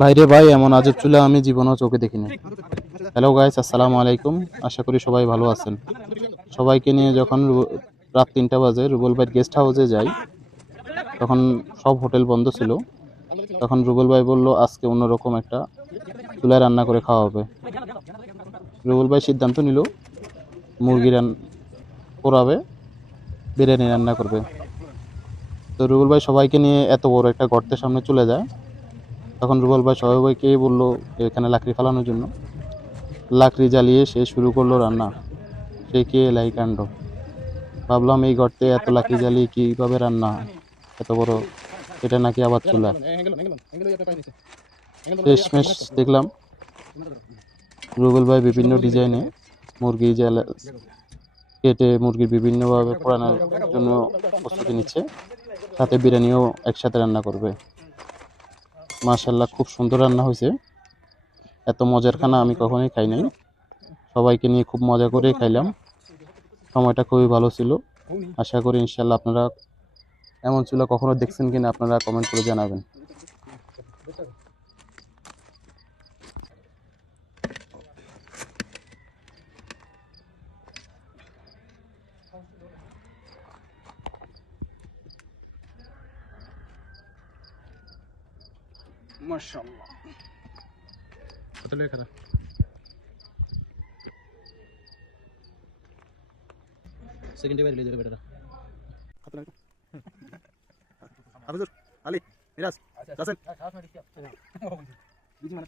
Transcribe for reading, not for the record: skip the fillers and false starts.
ভাইরে ভাই, এমন আজব চুলা আমি জীবনেও চোখে দেখিনি। হ্যালো গাইস, আসসালামু আলাইকুম। আশা করি সবাই ভালো আছেন। সবাইকে নিয়ে যখন রাত 3টা বাজে রুবেল ভাইয়ের গেস্ট হাউসে যাই, তখন সব হোটেল বন্ধ ছিল। তখন রুবেল ভাই বলল আজকে অন্যরকম একটা চুলায় রান্না করে খাওয়া হবে। রুবেল ভাই সিদ্ধান্ত নিল মুরগি পোড়াবে, বিরিয়ানি রান্না করবে। তো রুবেল ভাই সবাইকে নিয়ে এত বড় একটা গর্তের সামনে চলে যায়। তখন রুবেল ভাই সবাইকেই বললো এখানে লাকড়ি ফালানোর জন্য। লাকড়ি জ্বালিয়ে সে শুরু করলো রান্না। সে কে এলাই কাণ্ড! ভাবলাম এই গর্তে এত লাকড়ি জ্বালিয়ে কিভাবে রান্না হয়, এত বড়! এটা নাকি আবার চুলা। শেষমেশ দেখলাম রুবেল ভাই বিভিন্ন ডিজাইনে মুরগি কেটে মুরগির বিভিন্নভাবে পোড়ানোর জন্য প্রস্তুতি নিচ্ছে। সাথে বিরিয়ানিও একসাথে রান্না করবে। মাশাআল্লাহ, খুব সুন্দর রান্না হয়েছে। এত মজার খানা আমি কখনোই খাই নাই। সবাইকে নিয়ে খুব মজা করে খাইলাম। সময়টা খুবই ভালো ছিল। আশা করি ইনশাল্লাহ আপনারা এমন চুলা কখনো দেখছেন কিনা আপনারা কমেন্ট করে জানাবেন। মাশাআল্লাহ কত লাগে খারাপ সেকেন্ডে বাইরে যাবে বেটা কত লাগে আবুজুর আলী মিরাজ রাসেল বিজি মানে